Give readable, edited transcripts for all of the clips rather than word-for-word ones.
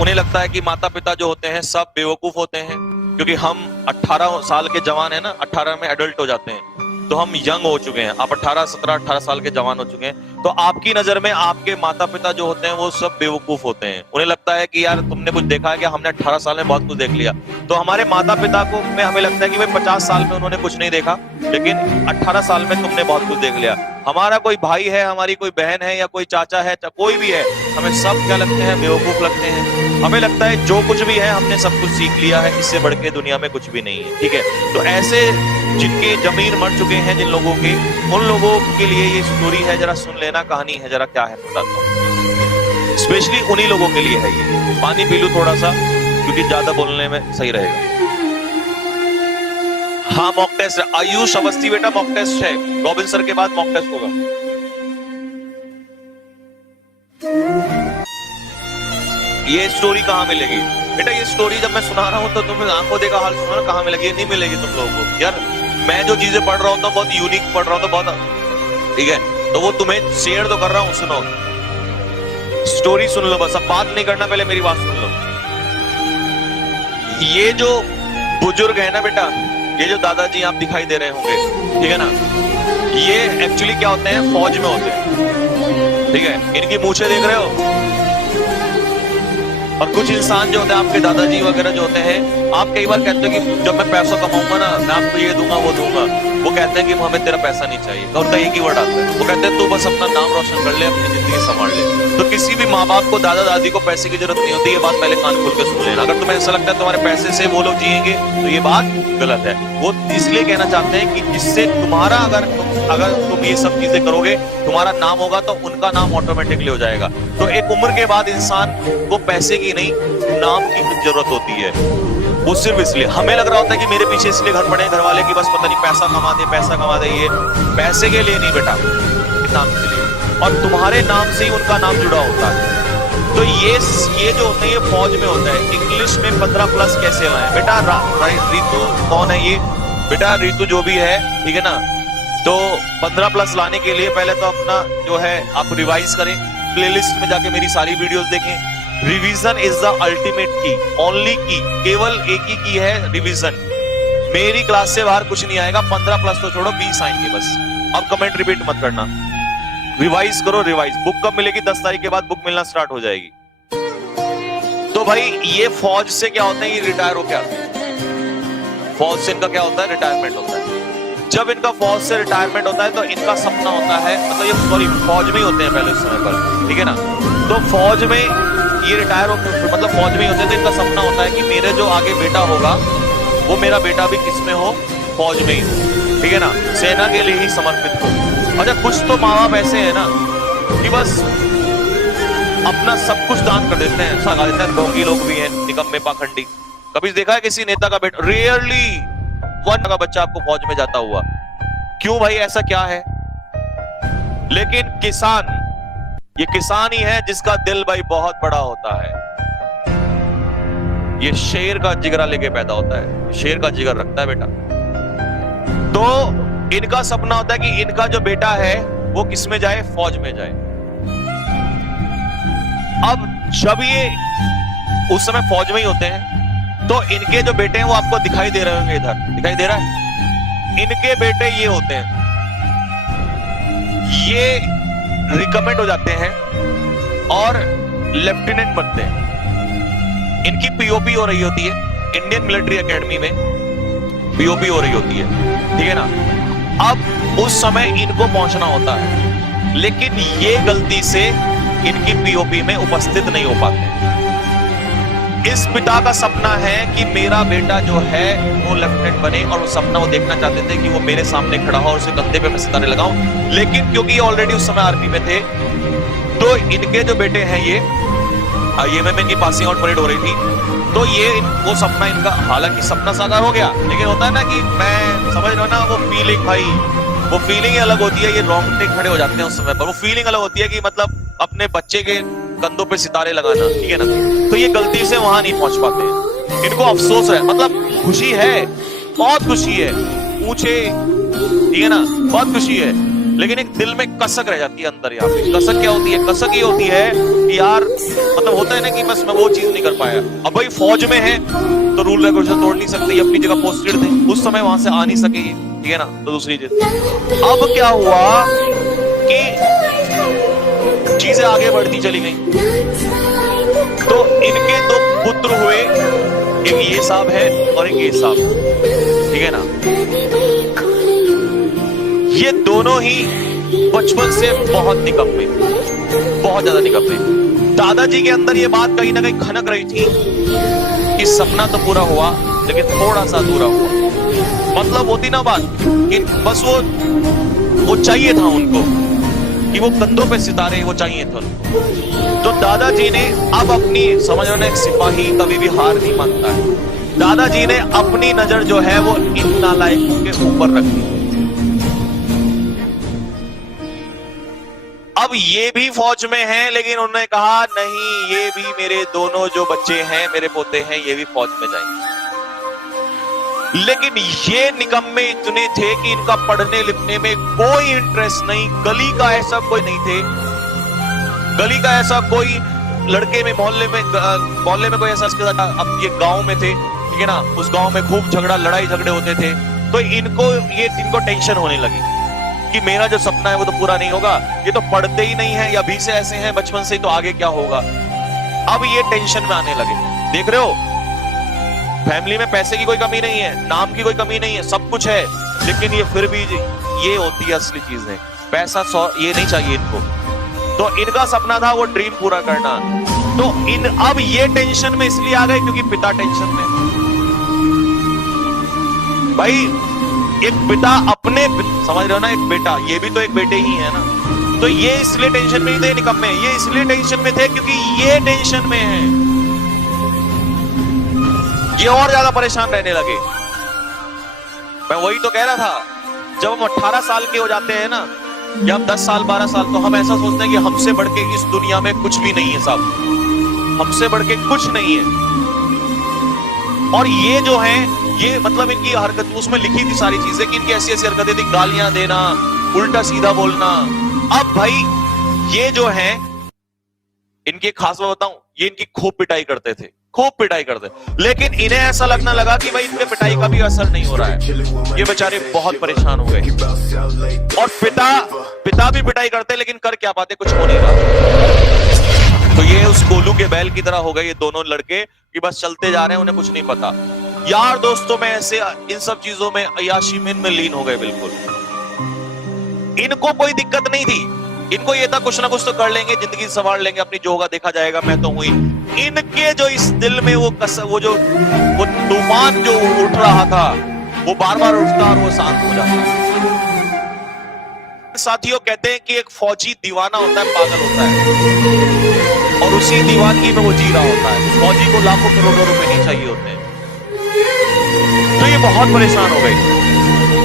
उन्हें लगता है कि माता पिता जो होते हैं सब बेवकूफ होते हैं, क्योंकि हम 18 साल के जवान है ना, 18 में एडल्ट हो जाते हैं, तो हम यंग हो चुके हैं। आप 18 साल के जवान हो चुके हैं, तो आपकी नजर में आपके माता पिता जो होते हैं वो सब बेवकूफ होते हैं। उन्हें लगता है कि यार तुमने कुछ देखा है क्या, हमने 18 साल में बहुत कुछ देख लिया। तो हमारे माता पिता को में हमें लगता है कि भाई 50 साल में उन्होंने कुछ नहीं देखा, लेकिन 18 साल में तुमने बहुत कुछ देख लिया। हमारा कोई भाई है, हमारी कोई बहन है, या कोई चाचा है, कोई भी है, हमें सब क्या लगते हैं, बेवकूफ लगते हैं। हमें लगता है जो कुछ भी है हमने सब कुछ सीख लिया है, इससे बढ़ के दुनिया में कुछ भी नहीं है। ठीक है, तो ऐसे जिनके जमीर मर चुके हैं जिन लोगों के, उन लोगों के लिए ये स्टोरी है, जरा सुन लेना कहानी है, जरा क्या है बताता हूँ। स्पेशली उन्हीं लोगों के लिए है ये। पानी पी लूं थोड़ा सा, क्योंकि ज्यादा बोलने में सही रहेगा। हाँ, मॉक टेस्ट। आयुष अवस्थी बेटा मॉक टेस्ट है, रॉबिन सर के बाद मॉक टेस्ट होगा। ये स्टोरी कहाँ मिलेगी बेटा? ये स्टोरी जब मैं सुना रहा हूँ तो तुम आंखों देखा हाल सुनो ना, कहाँ मिलेगी? नहीं मिलेगी तुम लोगों को यार। मैं जो चीजें पढ़ रहा हूँ तो बहुत यूनिक पढ़ रहा हूँ, तो बहुत ठीक है, तो वो तुम्हें शेयर तो कर रहा हूँ। सुनो, स्टोरी सुन लो बस, अब बात नहीं करना, पहले मेरी बात सुन लो। ये जो बुजुर्ग है ना बेटा, ये जो दादाजी आप दिखाई दे रहे होंगे, ठीक है ना, ये एक्चुअली क्या होते हैं, फौज में होते हैं। ठीक है, इनकी मूछें देख रहे हो? और कुछ इंसान जो होते हैं आपके दादाजी वगैरह जो होते हैं, आप कई बार कहते हो कि जब मैं पैसा कमाऊंगा ना, मैं आपको ये दूंगा वो दूंगा। वो कहते हैं कि हमें तेरा पैसा नहीं चाहिए, और उनका एक ही वर्ड आता है, वो कहते हैं तू बस अपना नाम रोशन कर ले, अपनी जिंदगी संभाल ले। तो किसी भी माँ बाप को, दादा दादी को पैसे की जरूरत नहीं होती। ये बात पहले कान खोल के सुन लेना। अगर तुम्हें ऐसा लगता है तुम्हारे पैसे से वो लोग जिएंगे, तो ये बात गलत है। वो इसलिए कहना चाहते हैं कि जिससे तुम्हारा, अगर तुम ये सब चीजें करोगे, तुम्हारा नाम होगा तो उनका नाम ऑटोमेटिकली हो जाएगा। तो एक उम्र के बाद इंसान को पैसे की नहीं, नाम की जरूरत होती है। वो सिर्फ इसलिए, हमें लग रहा होता है कि मेरे पीछे इसलिए घर पड़े घर वाले की बस पता नहीं पैसा कमा दे। ये पैसे के लिए नहीं बेटा, नाम के लिए, और तुम्हारे नाम से ही उनका नाम जुड़ा होता है। तो ये जो होते हैं, ये फौज में होता है। इंग्लिश में 15+ कैसे लाएं बेटा? रीतु कौन है ये बेटा? रीतु जो भी है, ठीक है ना, तो 15+ लाने के लिए पहले तो अपना जो है आप रिवाइज करें, प्लेलिस्ट में जाके मेरी सारी वीडियोस देखें। रिवीजन इज द अल्टीमेट की, ओनली की, केवल एक ही की है रिवीजन। मेरी क्लास से बाहर कुछ नहीं आएगा। 15+ तो छोड़ो, 20 आएंगे बस। अब कमेंट रिपीट मत करना, रिवाइज करो। रिवाइज बुक कब मिलेगी? 10 तारीख के बाद बुक मिलना स्टार्ट हो जाएगी। तो भाई ये फौज से क्या होता है, ये रिटायर हो क्या, फौज से इनका क्या होता है, रिटायरमेंट होता है। जब इनका फौज से रिटायरमेंट होता है तो इनका सपना होता है, मतलब ये सॉरी फौज में ही होते हैं पहले उस समय पर, ठीक है ना, तो फौज में ये रिटायर हो, मतलब फौज में ही होते हैं, तो इनका सपना होता है कि मेरे जो आगे बेटा होगा वो मेरा बेटा भी किसमें हो, फौज में ही हो, ठीक है ना, सेना के लिए ही समर्पित हो। अच्छा, कुछ तो माँ बाप ऐसे है ना कि बस अपना सब कुछ दान कर देते हैं, सगा देते हैं। ढोंगी लोग भी हैं, निकम्मे पाखंडी। कभी देखा है किसी नेता का बेटा? रेयरली वन का बच्चा आपको फौज में जाता हुआ। क्यों भाई, ऐसा क्या है? लेकिन किसान, ये किसान ही है जिसका दिल भाई बहुत बड़ा होता है। ये शेर का जिगरा लेके पैदा होता है, शेर का जिगर रखता है बेटा। तो इनका सपना होता है कि इनका जो बेटा है वो किस में जाए, फौज में जाए। अब जब ये उस समय फौज में ही होते हैं, तो इनके जो बेटे हैं वो आपको दिखाई दे रहे होंगे, इधर दिखाई दे रहा है, इनके बेटे ये होते हैं, ये रिकमेंड हो जाते हैं और लेफ्टिनेंट बनते हैं। इनकी पीओपी हो रही होती है, इंडियन मिलिट्री एकेडमी में पीओपी हो रही होती है, ठीक है ना। अब उस समय इनको पहुंचना होता है, लेकिन ये गलती से इनकी पीओपी में उपस्थित नहीं हो पाते। इस पिता का सपना है कि मेरा बेटा जो है वो लेफ्टिनेंट बने, और वो सपना वो देखना चाहते थे कि वो मेरे सामने खड़ा हो और उसे कंधे पे मैं सितारे लगाऊं। लेकिन क्योंकि ऑलरेडी उस समय आर्मी में थे, तो इनके जो बेटे हैं ये में इनकी पासिंग आउट परेड हो रही थी, तो ये वो सपना इनका, हालांकि सपना साकार हो गया, लेकिन होता है ना कि मैं समझ रहा हूं ना, वो फीलिंग भाई, वो फीलिंग अलग होती है। ये रोंगटे खड़े हो जाते हैं उस समय पर। वो फीलिंग अलग होती है कि मतलब अपने बच्चे के कंधों पे सितारे लगाना, ठीक है ना। तो ये गलती से वहां नहीं पहुंच पाते। इनको अफसोस है, मतलब खुशी है, बहुत खुशी है, पूछे, ठीक है ना, बहुत खुशी है, लेकिन एक दिल में कसक रह जाती है अंदर। यहाँ पे कसक क्या होती है? कसक ये होती है कि यार मतलब होता है ना कि बस मैं वो चीज नहीं कर पाया। अब भाई फौज में है तो रूल रेगुलेशन तोड़ नहीं सकते, अपनी जगह पोस्टेड थे, उस समय वहां से आ नहीं सके, ठीक है ना। तो दूसरी चीज अब क्या हुआ कि चीजें आगे बढ़ती चली गई। तो इनके दो पुत्र हुए, एक ये साहब है और एक ये साहब, ठीक है ना। ये दोनों ही बचपन से बहुत निकम्मे, बहुत ज्यादा निकम्मे। दादाजी के अंदर ये बात कहीं ना कहीं खनक रही थी कि सपना तो पूरा हुआ लेकिन थोड़ा सा अधूरा हुआ। मतलब होती ना बात कि बस वो चाहिए था उनको कि वो कंधों पे सितारे, वो चाहिए था उनको। तो दादाजी ने अब अपनी, समझ रहे, एक सिपाही कभी भी हार नहीं मानता है। दादाजी ने अपनी नजर जो है वो इन नालायकों के ऊपर रखी। अब ये भी फौज में हैं, लेकिन उन्होंने कहा नहीं, ये भी मेरे दोनों जो बच्चे हैं, मेरे पोते हैं, ये भी फौज में जाएंगे। लेकिन ये निकम्मे इतने थे कि इनका पढ़ने लिखने में कोई इंटरेस्ट नहीं। गली का ऐसा कोई नहीं थे, गली का ऐसा कोई लड़के में, मोहल्ले में कोई ऐसा, अब ये गांव में थे, ठीक है ना। उस गांव में खूब लड़ाई झगड़े होते थे। तो इनको टेंशन होने लगी कि मेरा जो सपना है वो तो पूरा नहीं होगा, ये तो पढ़ते ही नहीं है या भी से ऐसे हैं बचपन से, तो आगे क्या होगा। अब ये टेंशन में आने लगे। देख रहे हो, फैमिली में पैसे की कोई कमी नहीं है, नाम की कोई कमी नहीं है, सब कुछ है, लेकिन ये फिर भी ये होती है असली चीज है, पैसा ये नहीं चाहिए इनको। तो इनका सपना था वो ड्रीम पूरा करना। तो अब ये टेंशन में इसलिए आ गए क्योंकि पिता टेंशन में। भाई एक पिता अपने, समझ रहे हो ना, एक बेटा, ये भी तो एक बेटे ही है ना। तो ये इसलिए टेंशन में नहीं थे निकम्मे, ये इसलिए टेंशन में थे क्योंकि ये टेंशन में है। ये और ज्यादा परेशान रहने लगे। मैं वही तो कह रहा था, जब हम 18 साल के हो जाते हैं ना, या हम 10 साल 12 साल, तो हम ऐसा सोचते हैं कि हमसे बढ़ के इस दुनिया में कुछ भी नहीं है साहब, हमसे बढ़ के कुछ नहीं है। और ये जो है, ये मतलब इनकी हरकत, उसमें लिखी थी सारी चीजें कि इनकी ऐसी ऐसी हरकतें थी, गालियां देना, उल्टा सीधा बोलना। अब भाई ये जो है, इनकी खास बात बताऊं, ये इनकी खूब पिटाई करते थे, खूब पिटाई करते, लेकिन इन्हें ऐसा लगने लगा कि भाई इनके पिटाई का भी असर नहीं हो रहा है। ये बेचारे बहुत परेशान हो गए। और पिता भी पिटाई करते, लेकिन कर क्या पाते, कुछ हो नहीं रहा। तो ये उस कोलू के बैल की तरह हो गए ये दोनों लड़के कि बस चलते जा रहे हैं, उन्हें कुछ नहीं पता। यार दोस्तों में ऐसे इन सब चीजों में, अय्याशी में लीन हो गए बिल्कुल। इनको कोई दिक्कत नहीं थी, इनको ये था कुछ ना कुछ तो कर लेंगे, जिंदगी संभाल लेंगे, अपनी जो होगा देखा जाएगा, मैं तो हुई। इनके जो इस दिल में वो तूफान जो उठ रहा था, वो बार बार उठता और वो शांत हो जाता। साथियों, कहते हैं कि एक फौजी दीवाना होता है, पागल होता है, और उसी दीवानगी में वो जी रहा होता है। फौजी को लाखों करोड़ों रुपए नहीं चाहिए होते हैं। तो ये बहुत परेशान हो गई।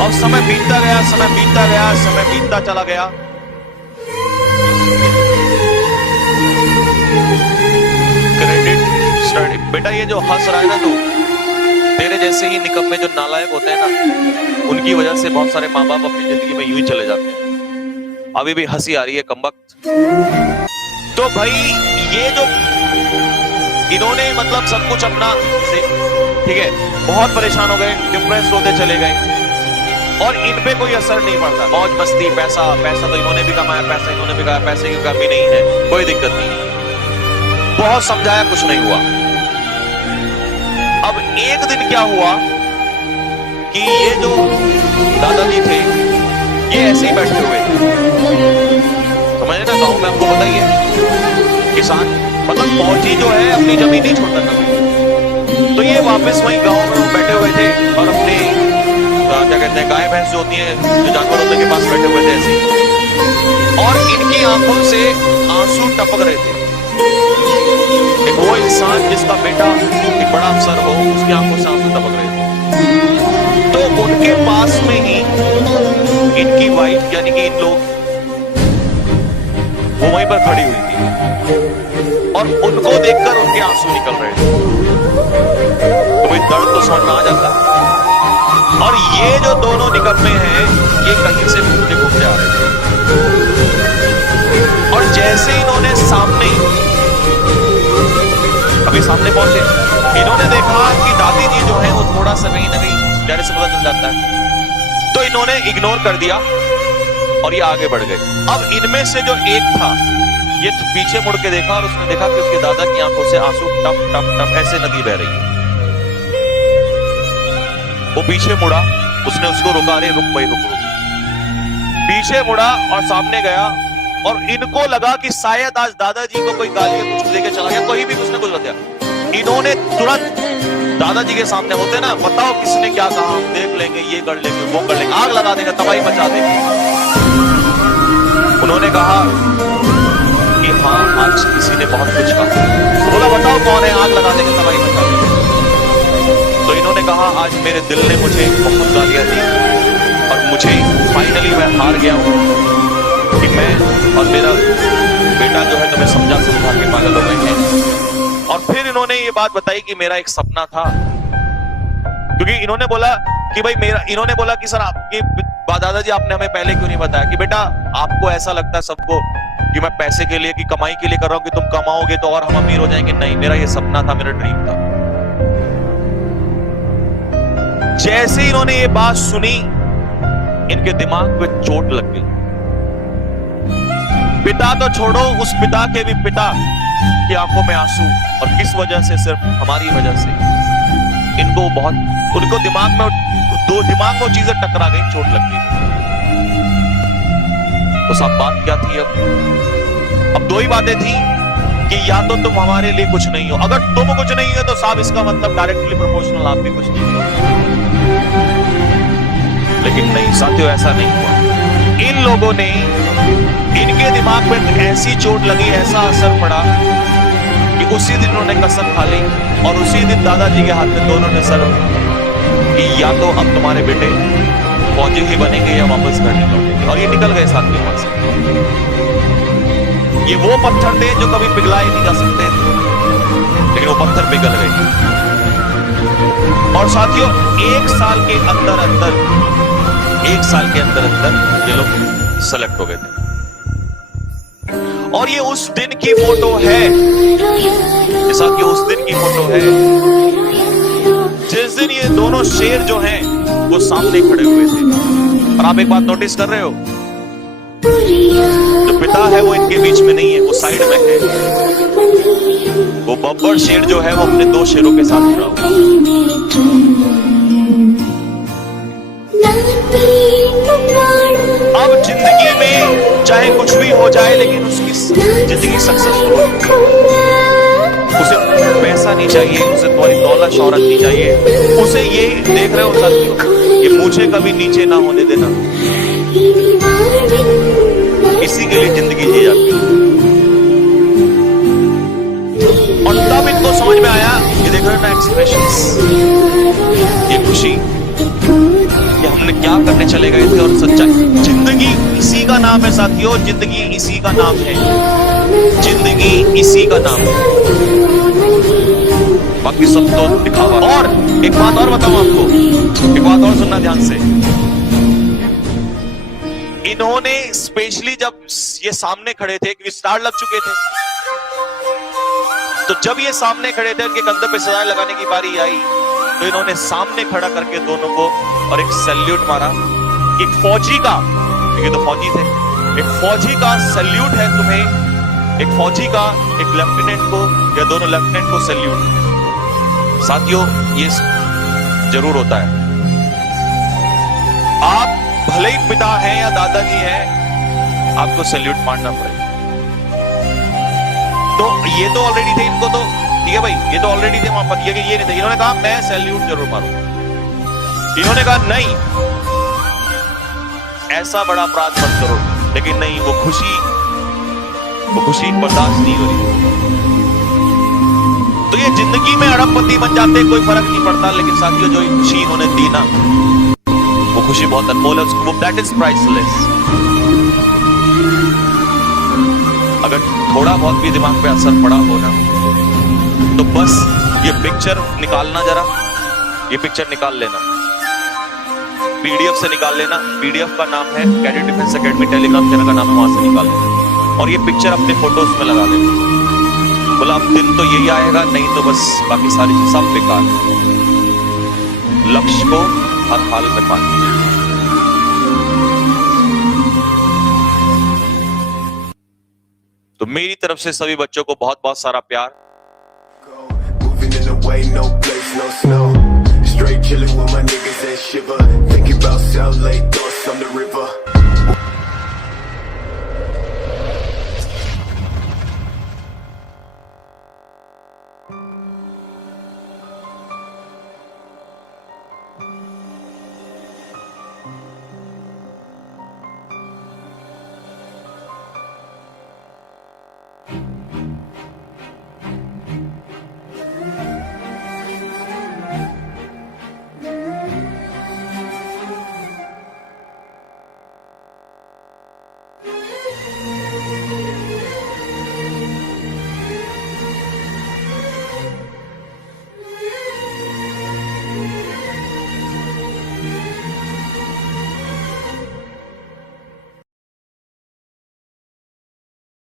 और समय बीतता गया, समय बीतता गया, समय बीतता चला गया। Credit study. बेटा ये जो हंस रहा है ना, तू, तेरे जैसे ही निकम्मे जो नालायक होते हैं ना, उनकी वजह से बहुत सारे माँ बाप अपनी जिंदगी में यूं ही चले जाते हैं। अभी भी हंसी आ रही है कमबख्त। तो भाई ये जो इन्होंने मतलब सब कुछ अपना से, ठीक है, बहुत परेशान हो गए, डिप्रेस होते चले गए, और इन पे कोई असर नहीं पड़ता। मौज मस्ती, पैसा पैसा तो इन्होंने भी कमाया, पैसा इन्होंने भी कमाया, पैसे की कमी नहीं है, कोई दिक्कत नहीं। बहुत समझाया, कुछ नहीं हुआ। अब एक दिन क्या हुआ कि ये जो दादाजी थे, ये ऐसे ही बैठे हुए थे, समझे ना, गांव में आपको बताइए किसान, मतलब फौजी जो है अपनी जमीन नहीं छोड़ता कभी। तो ये वापस वहीं गांव में बैठे हुए थे और अपने क्या कहते हैं, गाय भैंस जो होती है, जो जानवर होते हैं, के पास बैठे हुए थे ऐसे, और इनकी आंखों से आंसू टपक रहे थे। एक वो इंसान जिसका बेटा एक बड़ा अफसर हो, उसकी आंखों से आंसू टपक रहे थे। तो उनके पास में ही इनकी वाइफ, यानी कि इन लोग, वो वहीं पर खड़ी हुई थी और उनको देखकर उनके आंसू निकल रहे थे। तो भाई दर्द तो समझ में आ जाता है। और ये जो दोनों निकम्मे हैं, ये कहीं से घूमते घूमते आ रहे थे और जैसे इन्होंने सामने पहुंचे, इन्होंने देखा कि दादी जी जो है वो थोड़ा सा कहीं ना कहीं डर से पता चल जाता है, तो इन्होंने इग्नोर कर दिया और ये आगे बढ़ गए। अब इनमें से जो एक था, ये पीछे मुड़ के देखा और उसने देखा कि उसके दादा की आंखों से आंसू टप टप टप ऐसे नदी बह रही है। वो पीछे मुड़ा, उसने उसको रोका, अरे रुक भाई रुक। पीछे मुड़ा और सामने गया और इनको लगा कि शायद आज दादाजी को कोई गाली कुछ लेके चला गया, कोई भी कुछ न कुछ बताया। इन्होंने तुरंत दादाजी के सामने होते ना, बताओ किसने क्या कहा, हम देख लेंगे, ये कर लेंगे, वो कर लेंगे, आग लगा देंगे, तबाही मचा देंगे। उन्होंने कहा कि हाँ आज किसी ने बहुत कुछ कहा। बोला बताओ कौन है, आग लगा देंगे, तबाही मचा देंगे। तो इन्होंने कहा आज मेरे दिल ने मुझे बहुत गालियां दी और मुझे फाइनली मैं हार गया हूं कि मैं और मेरा बेटा जो है तुम्हें समझा के पागल हो गए हैं। और फिर इन्होंने ये बात बताई कि मेरा एक सपना था, क्योंकि इन्होंने बोला कि भाई इन्होंने बोला कि सर आपकी दादाजी आपने हमें पहले क्यों नहीं बताया कि बेटा आपको ऐसा लगता है सबको कि मैं पैसे के लिए, कि कमाई के लिए कर रहा हूं, कि तुम कमाओगे तो और हम अमीर हो जाएंगे। नहीं, मेरा ये सपना था, मेरा ड्रीम था। जैसे इन्होंने ये बात सुनी, इनके दिमाग पे चोट लग गई। पिता तो छोड़ो, उस पिता के भी पिता की आंखों में आंसू, और किस वजह से? सिर्फ हमारी वजह से। उनको दिमाग में वो चीजें टकरा गई, चोट लग गई। तो साहब बात क्या थी? अब दो ही बातें थी कि या तो तुम हमारे लिए कुछ नहीं हो, अगर तुम कुछ नहीं हो तो साहब इसका मतलब डायरेक्टली प्रोपोर्शनल आप भी कुछ नहीं हो। लेकिन नहीं साथियों, ऐसा नहीं हुआ। इन लोगों ने, इनके दिमाग में ऐसी चोट लगी, ऐसा असर पड़ा कि उसी दिन उन्होंने कसम खा ली और उसी दिन दादाजी के हाथ में दोनों ने सर कि या तो अब तुम्हारे बेटे फौजी ही बनेंगे या वापस घर नहीं लौटेंगे। और ये निकल गए साथ में वहां से। ये वो पत्थर थे जो कभी पिघलाए नहीं जा सकते थे, लेकिन वो पत्थर पिघल गए। और साथियों एक साल के अंदर ये लोग सेलेक्ट हो गए थे। और ये उस दिन की फोटो है, जैसा कि उस दिन की फोटो है जिस दिन ये दोनों शेर जो हैं वो सामने खड़े हुए थे। और आप एक बात नोटिस कर रहे हो, जो पिता है वो इनके बीच में नहीं है, वो साइड में है। वो बब्बर शेर जो है वो अपने दो शेरों के साथ खड़ा हुआ। अब जिंदगी में चाहे कुछ भी हो जाए, लेकिन उसकी जिंदगी सक्सेसफुल हो। उसे पैसा नहीं चाहिए, उसे तुम्हारी दौलत शौहरत नहीं चाहिए, उसे ये देख रहे हो साथियों, ये मुझे कभी नीचे ना होने देना, इसी के लिए जिंदगी जी जाती है। और तब इनको समझ में आया, ये देख रहे हो ना एक्सप्रेशंस, ये खुशी कि हमने क्या करने चले गए थे। और सच्चाई, जिंदगी इसी का नाम है साथियों, जिंदगी इसी का नाम है, जिंदगी इसी का नाम है, बाकी सब तो दिखावा। और एक बात और बताऊं आपको, एक बात और सुनना ध्यान से। इन्होंने स्पेशली जब ये सामने खड़े थे, क्योंकि स्टार लग चुके थे, तो जब ये सामने खड़े थे, उनके कंधे पे सजाएं लगाने की बारी आई, तो इन्होंने सामने खड़ा करके दोनों को और एक सैल्यूट मारा। एक फौजी का, ये तो फौजी थे, एक फौजी का सैल्यूट है तुम्हें, एक फौजी का एक लेफ्टिनेंट को या दोनों लेफ्टिनेंट को सैल्यूट। साथियों ये जरूर होता है, आप भले ही पिता हैं या दादाजी हैं, आपको सैल्यूट मारना पड़ेगा। तो ये तो ऑलरेडी थे, इनको तो ठीक है भाई, ये तो ऑलरेडी थे वहां पर, ये नहीं थे। इन्होंने कहा मैं सैल्यूट जरूर मारूंगा। इन्होंने कहा नहीं, ऐसा बड़ा अपराध मत करो, लेकिन नहीं, वो खुशी बर्दाश्त नहीं हो रही। तो ये जिंदगी में अरबपति बन जाते, कोई फर्क नहीं पड़ता, लेकिन साथियों जो खुशी इन्होंने दी ना, वो खुशी बहुत अनमोल है, उसको दैट इज प्राइसलेस। अगर थोड़ा बहुत भी दिमाग पे असर पड़ा हो ना, तो बस ये पिक्चर निकालना, जरा ये पिक्चर निकाल लेना। पीडीएफ से निकाल लेना, पीडीएफ का नाम है cadet defence academy, Telegram channel का नाम है, वहां से निकाल लेना और ये पिक्चर अपने फोटोज में लगा लेना। बोला अब दिन तो यही आएगा, नहीं तो बस बाकी सारी चीज सब बेकार है। लक्ष्य को हर हाल में पाना। तो मेरी तरफ से सभी बच्चों को बहुत बहुत सारा प्यार। Straight chillin' with my niggas that shiver. Thinking about South Lake, thoughts on the river.